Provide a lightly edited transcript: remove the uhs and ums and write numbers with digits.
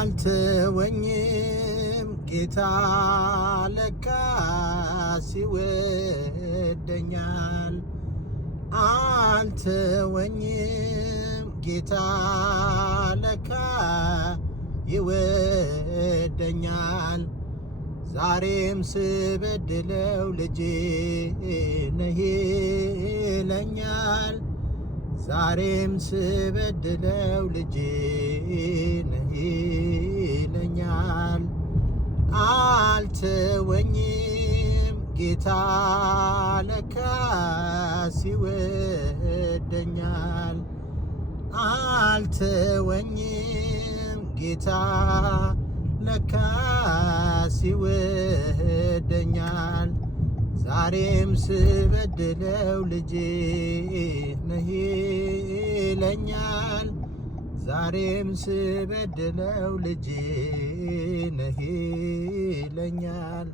አልተወኝም ጌታ ለካስ ይወደኛል። አልተወኝም ጌታ ለካ ይወደኛል። ዛሬም ስበድለው ልጄ ነህ ይለኛል። ዛሬም ስበድለው ልጄ ነህ ይለኛል። አልተወኝም ጌታ ለካስ ይወደኛል። አልተወኝም ጌታ ለካስ ይወደኛል። ዛሬም ስበድለው ልጄ ነህ ይለኛል። ዛሬም ስበድለው ልጄ ነህ ይለኛል።